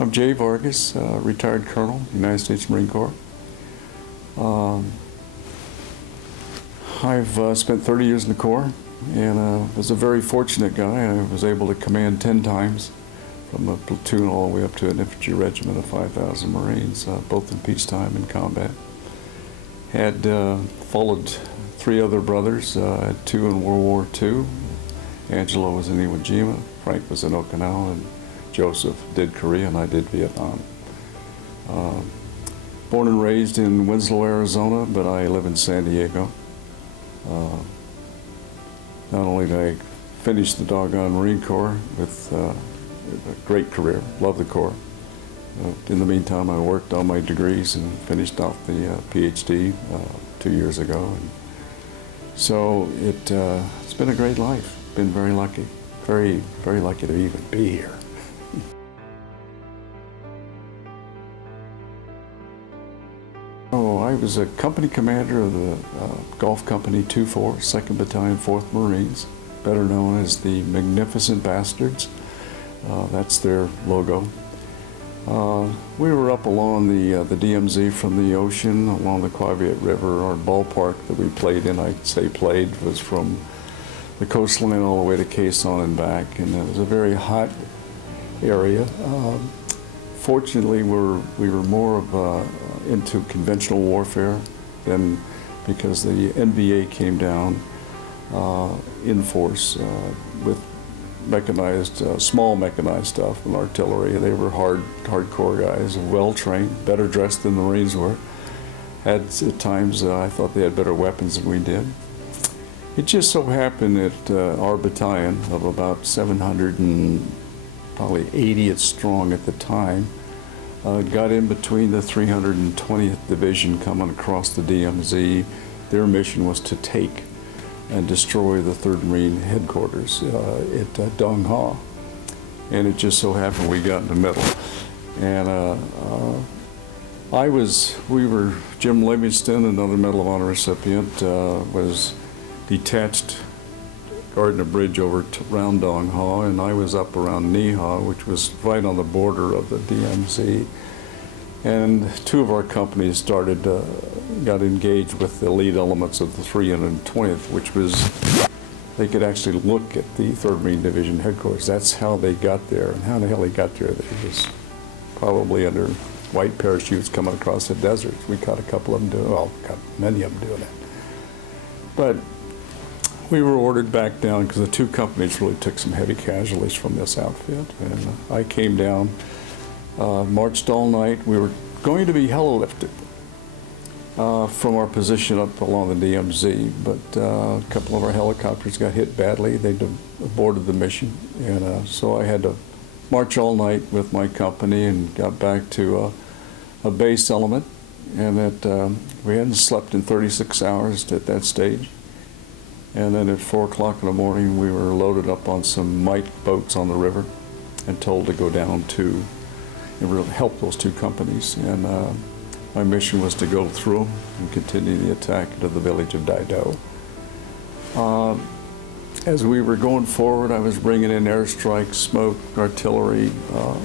I'm Jay Vargas, retired colonel, United States Marine Corps. I've spent 30 years in the Corps and was a very fortunate guy. I was able to command 10 times from a platoon all the way up to an infantry regiment of 5,000 Marines, both in peacetime and combat. Had followed 3 other brothers, had 2 in World War II. Angelo was in Iwo Jima, Frank was in Okinawa, and Joseph did Korea, and I did Vietnam. Born and raised in Winslow, Arizona, but I live in San Diego. Not only did I finish the doggone Marine Corps with a great career, love the Corps. In the meantime, I worked on my degrees and finished off the PhD 2 years ago. And so it's been a great life. Been very lucky, very, very lucky to even be here. I was a company commander of the Gulf Company 2-4, 2nd Battalion, 4th Marines, better known as the Magnificent Bastards. That's their logo. We were up along the DMZ from the ocean, along the Quaviet River. Our ballpark that we played in, I'd say played, was from the coastline all the way to Quezon and back, and it was a very hot area. Fortunately, we were more of into conventional warfare than, because the NVA came down in force with mechanized, small mechanized stuff and artillery. They were hardcore guys, well trained, better dressed than the Marines were. At times, I thought they had better weapons than we did. It just so happened that our battalion of about 780 strong at the time got in between the 320th Division coming across the DMZ. Their mission was to take and destroy the 3rd Marine headquarters at Dong Ha. And it just so happened we got in the middle. And Jim Livingston, another Medal of Honor recipient, was detached guarding a bridge over around Dong Ha, and I was up around Ni Ha, which was right on the border of the DMZ. And 2 of our companies got engaged with the lead elements of the 320th, which was, they could actually look at the 3rd Marine Division headquarters. That's how they got there. And how the hell they got there, they was probably under white parachutes coming across the desert. We caught a couple of them doing, well, caught many of them doing that. But we were ordered back down because the 2 companies really took some heavy casualties from this outfit. And I came down, marched all night. We were going to be heli-lifted from our position up along the DMZ, but a couple of our helicopters got hit badly. They aborted the mission, and so I had to march all night with my company and got back to a base element, and that we hadn't slept in 36 hours at that stage. And then at 4 o'clock in the morning, we were loaded up on some Mike boats on the river and told to go down to and really help those 2 companies. And my mission was to go through them and continue the attack into the village of Daido. As we were going forward, I was bringing in airstrikes, smoke, artillery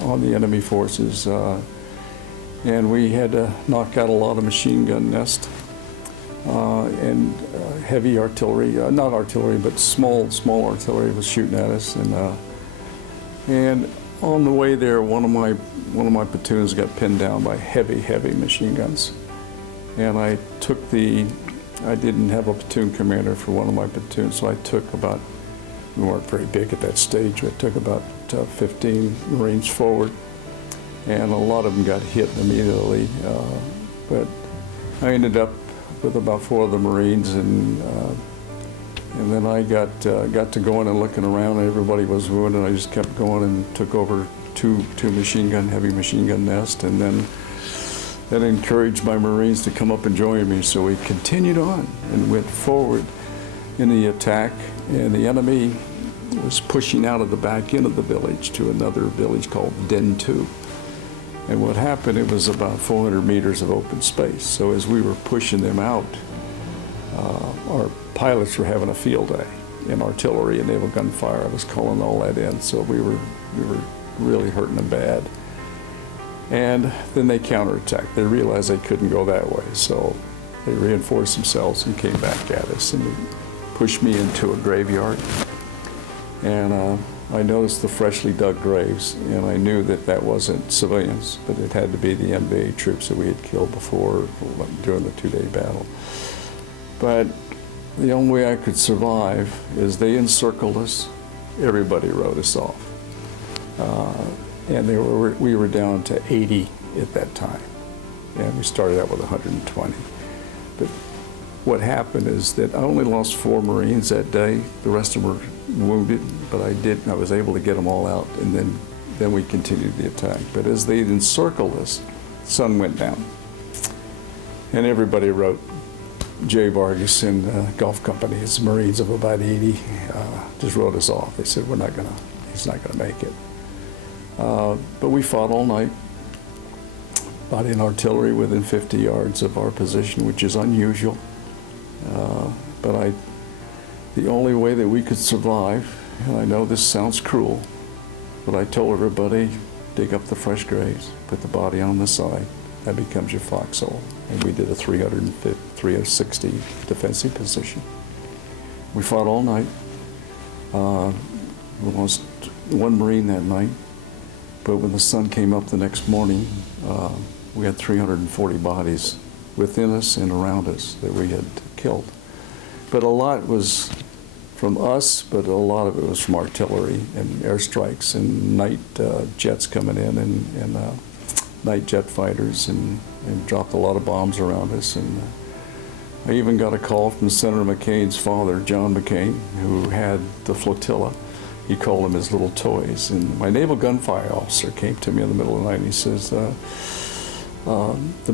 on the enemy forces. And we had to knock out a lot of machine gun nests. And heavy artillery, not artillery, but small artillery was shooting at us. And on the way there, one of my platoons got pinned down by heavy machine guns. And I didn't have a platoon commander for one of my platoons, so I took about, we weren't very big at that stage, I took about 15 Marines forward. And a lot of them got hit immediately. But I ended up with about 4 of the Marines, and then I got to going and looking around, and everybody was wounded. I just kept going and took over two heavy machine gun nests, and then that encouraged my Marines to come up and join me. So we continued on and went forward in the attack, and the enemy was pushing out of the back end of the village to another village called Den 2. And what happened, it was about 400 meters of open space. So as we were pushing them out, our pilots were having a field day in artillery and naval gunfire. I was calling all that in, so we were really hurting them bad. And then they counterattacked. They realized they couldn't go that way, so they reinforced themselves and came back at us, and they pushed me into a graveyard. And I noticed the freshly dug graves, and I knew that that wasn't civilians, but it had to be the NVA troops that we had killed before during the two-day battle. But the only way I could survive is they encircled us. Everybody wrote us off. And we were down to 80 at that time. And we started out with 120. But what happened is that I only lost 4 Marines that day. The rest of them were wounded, but I was able to get them all out, and then we continued the attack. But as they encircled us, the sun went down. And everybody wrote J. Vargas and Gulf Company, his Marines of about 80, just wrote us off. They said, he's not gonna make it. But we fought all night, body and artillery within 50 yards of our position, which is unusual. But the only way that we could survive, and I know this sounds cruel, but I told everybody, dig up the fresh graves, put the body on the side, that becomes your foxhole. And we did a 360 defensive position. We fought all night. We lost 1 Marine that night, but when the sun came up the next morning, we had 340 bodies within us and around us that we had killed. But a lot was from us, but a lot of it was from artillery and airstrikes and night jets coming in and night jet fighters and dropped a lot of bombs around us. And I even got a call from Senator McCain's father, John McCain, who had the flotilla. He called them his little toys. And my naval gunfire officer came to me in the middle of the night and he says, the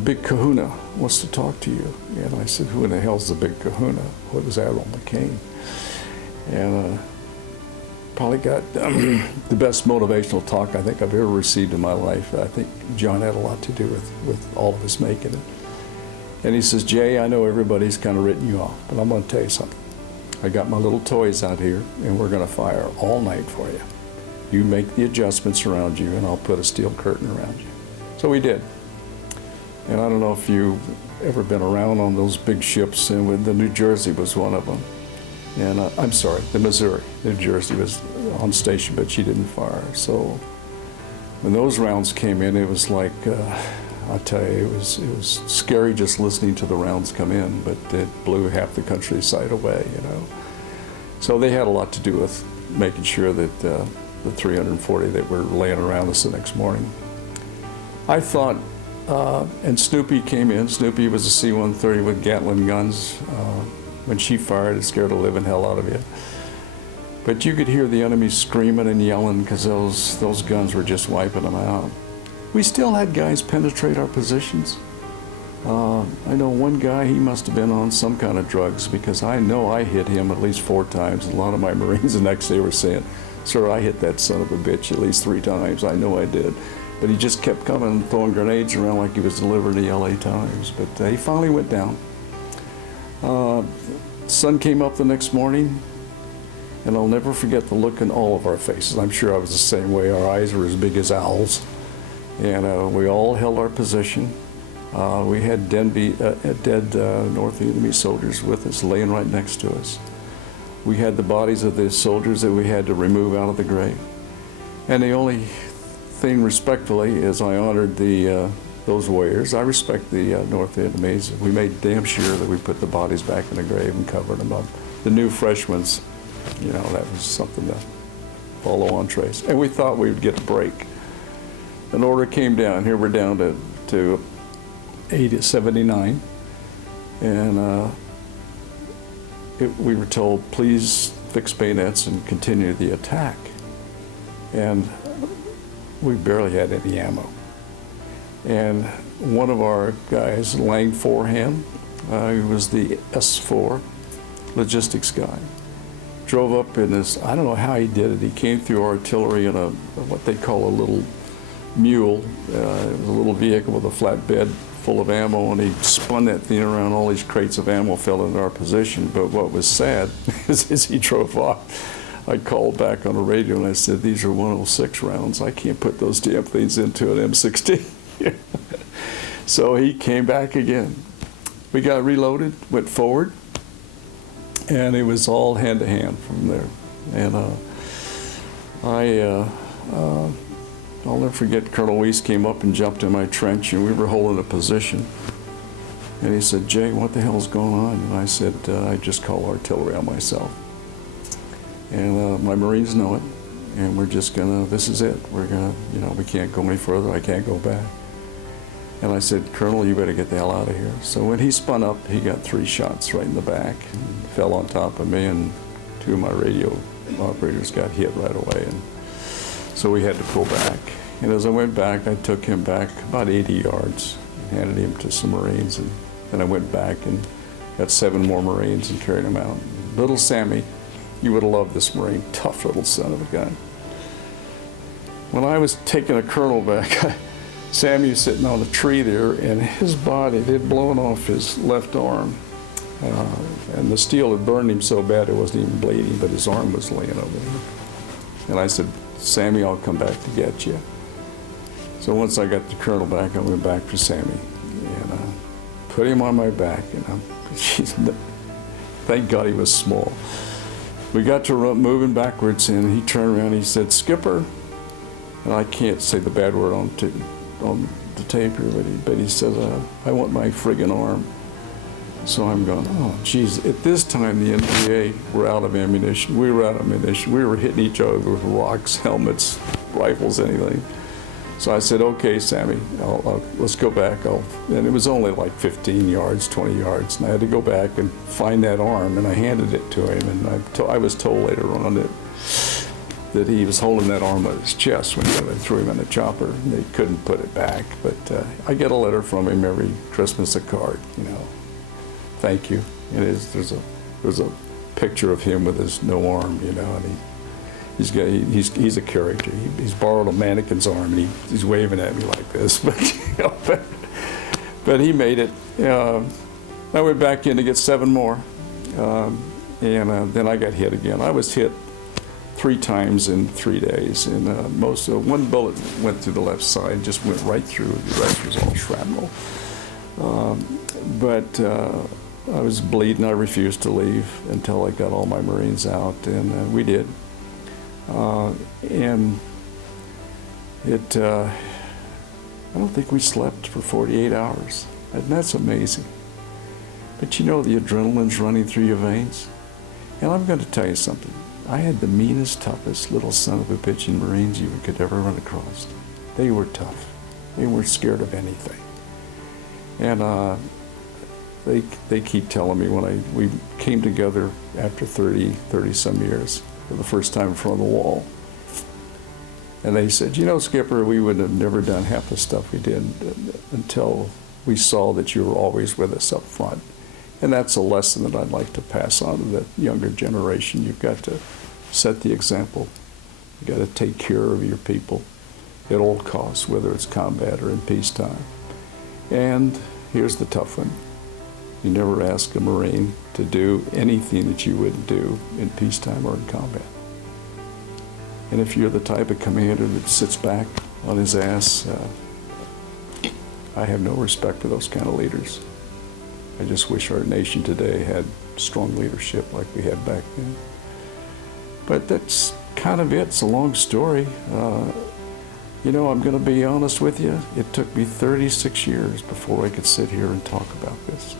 big kahuna wants to talk to you. And I said, who in the hell's the big kahuna? Well, it was Admiral McCain. And probably got the best motivational talk I think I've ever received in my life. I think John had a lot to do with all of us making it. And he says, Jay, I know everybody's kind of written you off, but I'm going to tell you something. I got my little toys out here, and we're going to fire all night for you. You make the adjustments around you, and I'll put a steel curtain around you. So we did. And I don't know if you've ever been around on those big ships, and the New Jersey was one of them. And I'm sorry, the Missouri. New Jersey was on station, but she didn't fire. So when those rounds came in, it was like, I'll tell you, it was scary just listening to the rounds come in, but it blew half the countryside away, you know. So they had a lot to do with making sure that the 340 that were laying around us the next morning. I thought, and Snoopy came in. Snoopy was a C-130 with Gatling guns. When she fired, it scared the living hell out of you. But you could hear the enemy screaming and yelling because those guns were just wiping them out. We still had guys penetrate our positions. I know one guy, he must have been on some kind of drugs because I know I hit him at least 4 times. And a lot of my Marines the next day were saying, sir, I hit that son of a bitch at least 3 times. I know I did. But he just kept coming and throwing grenades around like he was delivering the LA Times. But he finally went down. Sun came up the next morning, and I'll never forget the look in all of our faces. I'm sure I was the same way. Our eyes were as big as owls. And we all held our position. We had dead North Vietnamese soldiers with us, laying right next to us. We had the bodies of the soldiers that we had to remove out of the grave. And the only thing respectfully is I honored those warriors. I respect the North Vietnamese. We made damn sure that we put the bodies back in the grave and covered them up. The new fresh ones, you know, that was something to follow on trace. And we thought we would get a break. An order came down. Here we're down to 79. And we were told, please fix bayonets and continue the attack. And we barely had any ammo. And one of our guys, Lang Forehand, who was the S4 logistics guy, drove up in this, I don't know how he did it. He came through artillery in what they call a little mule. It was a little vehicle with a flat bed full of ammo, and he spun that thing around. All these crates of ammo fell into our position. But what was sad is as he drove off, I called back on the radio and I said, these are 106 rounds. I can't put those damn things into an M16. So he came back again. We got reloaded, went forward, and it was all hand to hand from there. And I'll never forget, Colonel Weiss came up and jumped in my trench, and we were holding a position. And he said, "Jay, what the hell's going on?" And I said, "I just call artillery on myself. And my Marines know it, and we're just gonna, this is it. We're gonna, we can't go any further. I can't go back." And I said, "Colonel, you better get the hell out of here." So when he spun up, he got 3 shots right in the back, and fell on top of me, and 2 of my radio operators got hit right away. And so we had to pull back. And as I went back, I took him back about 80 yards, and handed him to some Marines, and then I went back and got 7 more Marines and carried him out. Little Sammy, you would have loved this Marine, tough little son of a gun. When I was taking a colonel back, Sammy was sitting on a tree there, and his body, they'd blown off his left arm. And the steel had burned him so bad it wasn't even bleeding, but his arm was laying over there. And I said, "Sammy, I'll come back to get you." So once I got the colonel back, I went back for Sammy, and put him on my back. And thank God he was small. We got to moving backwards, and he turned around and he said, "Skipper," and I can't say the bad word on the tape here, but he said, "I want my friggin' arm." So I'm going, oh, geez. At this time, the NVA were out of ammunition. We were out of ammunition. We were hitting each other with rocks, helmets, rifles, anything. So I said, "Okay, Sammy, let's go back." And it was only like 15 yards, 20 yards. And I had to go back and find that arm, and I handed it to him. And I was told later on that he was holding that arm at his chest when they threw him in the chopper. And they couldn't put it back. But I get a letter from him every Christmas, a card, thank you. There's a picture of him with his no arm, and he's a character. He's borrowed a mannequin's arm, and he's waving at me like this. But he made it. I went back in to get 7 more, and then I got hit again. I was hit 3 times in 3 days, and one bullet went through the left side, just went right through. The rest was all shrapnel. But I was bleeding. I refused to leave until I got all my Marines out, and we did. And I don't think we slept for 48 hours. And that's amazing. But the adrenaline's running through your veins. And I'm going to tell you something. I had the meanest, toughest little son of a bitchin' Marines you could ever run across. They were tough. They weren't scared of anything. And they keep telling me when we came together after 30 some years for the first time in front of the wall. And they said, "Skipper, we would have never done half the stuff we did until we saw that you were always with us up front." And that's a lesson that I'd like to pass on to the younger generation. You've got to set the example. You've got to take care of your people at all costs, whether it's combat or in peacetime. And here's the tough one. You never ask a Marine to do anything that you wouldn't do in peacetime or in combat. And if you're the type of commander that sits back on his ass, I have no respect for those kind of leaders. I just wish our nation today had strong leadership like we had back then. But that's kind of it. It's a long story. I'm going to be honest with you. It took me 36 years before I could sit here and talk about this.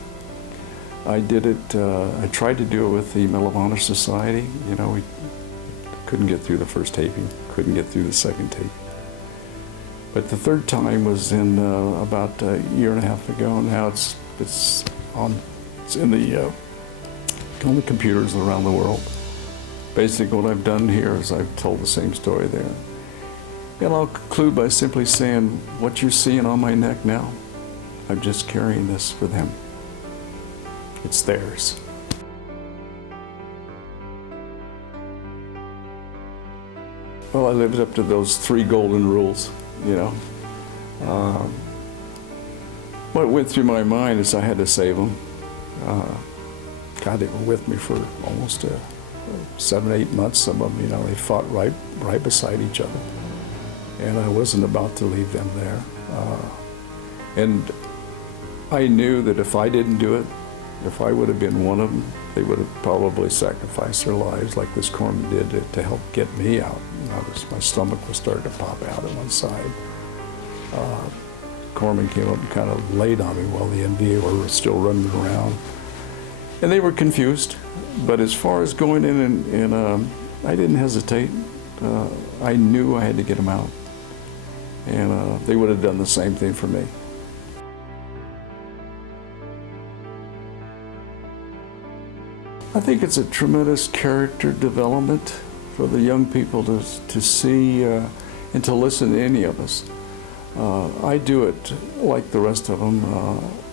I did it, I tried to do it with the Medal of Honor Society. We couldn't get through the first taping, couldn't get through the second tape. But the third time was in about a year and a half ago, and now it's on the computers around the world. Basically what I've done here is I've told the same story there. And I'll conclude by simply saying, what you're seeing on my neck now, I'm just carrying this for them. It's theirs. Well, I lived up to those 3 golden rules, What went through my mind is I had to save them. God, they were with me for almost 7, 8 months. Some of them, they fought right beside each other. And I wasn't about to leave them there. And I knew that if I didn't do it, if I would have been one of them, they would have probably sacrificed their lives like this corpsman did to help get me out. My stomach was starting to pop out on one side. Corpsman came up and kind of laid on me while the NVA were still running around. And they were confused. But as far as going in and I didn't hesitate. I knew I had to get them out. And they would have done the same thing for me. I think it's a tremendous character development for the young people to see and to listen to any of us. I do it like the rest of them.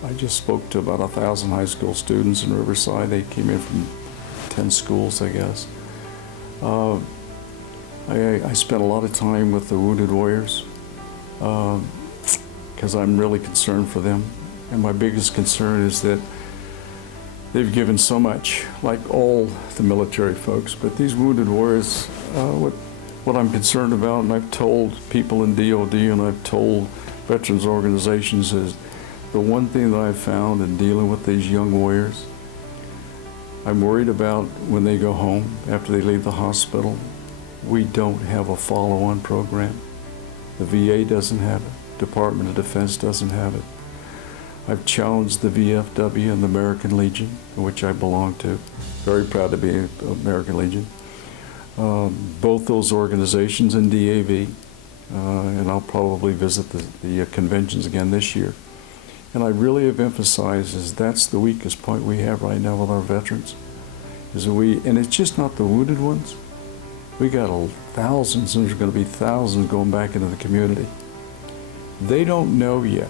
I just spoke to about 1,000 high school students in Riverside. They came in from 10 schools, I guess. I spent a lot of time with the wounded warriors because I'm really concerned for them. And my biggest concern is that they've given so much, like all the military folks, but these wounded warriors, what I'm concerned about, and I've told people in DOD and I've told veterans organizations, is the one thing that I've found in dealing with these young warriors, I'm worried about when they go home, after they leave the hospital, we don't have a follow-on program. The VA doesn't have it. Department of Defense doesn't have it. I've challenged the VFW and the American Legion, which I belong to. Very proud to be an American Legion. Both those organizations and DAV, and I'll probably visit the conventions again this year. And I really have emphasized is that's the weakest point we have right now with our veterans. And it's just not the wounded ones. We got thousands, and there's going to be thousands going back into the community. They don't know yet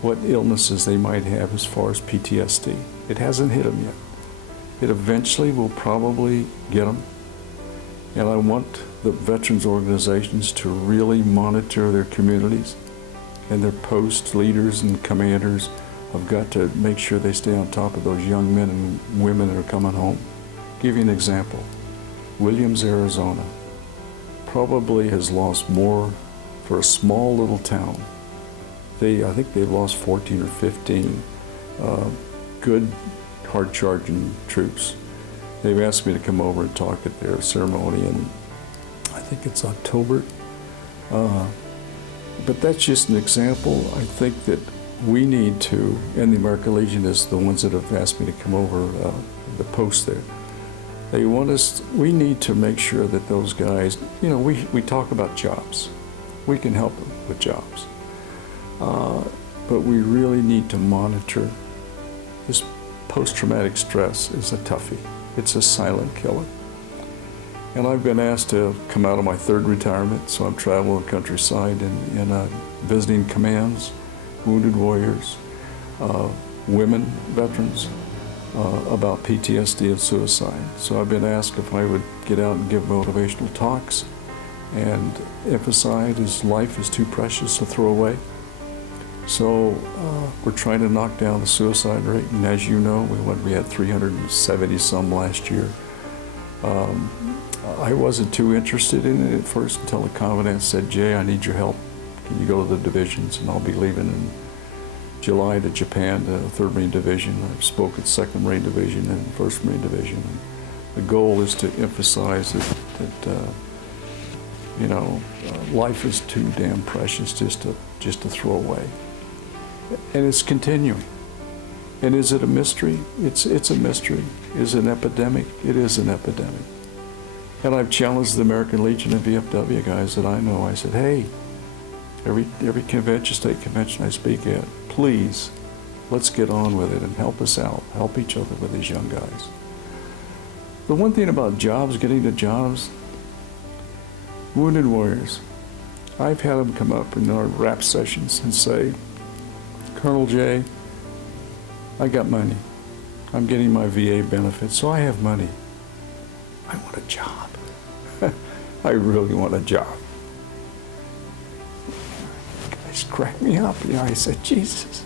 what illnesses they might have as far as PTSD. It hasn't hit them yet. It eventually will probably get them. And I want the veterans organizations to really monitor their communities, and their post leaders and commanders have got to make sure they stay on top of those young men and women that are coming home. Give you an example. Williams, Arizona probably has lost more for a small little town. I think they've lost 14 or 15 good, hard-charging troops. They've asked me to come over and talk at their ceremony, and I think it's October. But that's just an example. I think that we need to, and the American Legion is the ones that have asked me to come over, the post there. We need to make sure that those guys, we talk about jobs. We can help them with jobs. But we really need to monitor. This post-traumatic stress is a toughie. It's a silent killer. And I've been asked to come out of my third retirement, so I'm traveling the countryside and visiting commands, wounded warriors, women veterans, about PTSD and suicide. So I've been asked if I would get out and give motivational talks and emphasize his life is too precious to throw away. So we're trying to knock down the suicide rate, and as you know, we had 370 some last year. I wasn't too interested in it at first until the commandant said, "Jay, I need your help. Can you go to the divisions?" And I'll be leaving in July to Japan to 3rd Marine Division. I've spoke at 2nd Marine Division and 1st Marine Division. And the goal is to emphasize that life is too damn precious just to throw away. And it's continuing. And is it a mystery? It's a mystery. Is it an epidemic? It is an epidemic. And I've challenged the American Legion and VFW guys that I know. I said, hey, every convention, state convention I speak at, please, let's get on with it and help us out. Help each other with these young guys. The one thing about jobs, getting to jobs, wounded warriors, I've had them come up in our rap sessions and say, Colonel Jay, I got money. I'm getting my VA benefits, so I have money. I want a job. I really want a job. Guys cracked me up. I said, Jesus.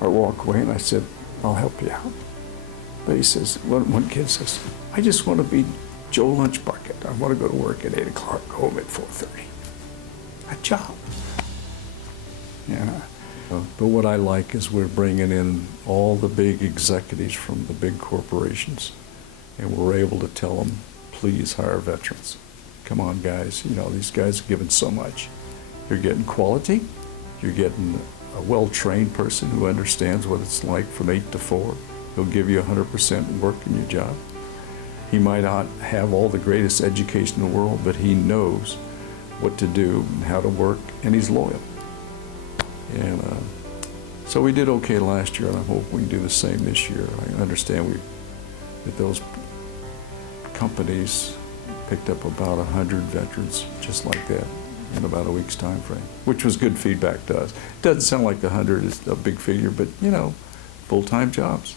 I walk away and I said, I'll help you out. But he says, one kid says, I just want to be Joe Lunchbucket. I want to go to work at 8 o'clock, go home at 4:30. A job. But what I like is we're bringing in all the big executives from the big corporations, and we're able to tell them, please hire veterans. Come on, guys. You know, these guys are giving so much. You're getting quality. You're getting a well-trained person who understands what it's like from 8 to 4. He'll give you 100% work in your job. He might not have all the greatest education in the world, but he knows what to do and how to work, and he's loyal. And so we did okay last year, and I hope we can do the same this year. I understand that those companies picked up about 100 veterans just like that in about a week's time frame, which was good feedback to us. It doesn't sound like 100 is a big figure, but you know, full-time jobs.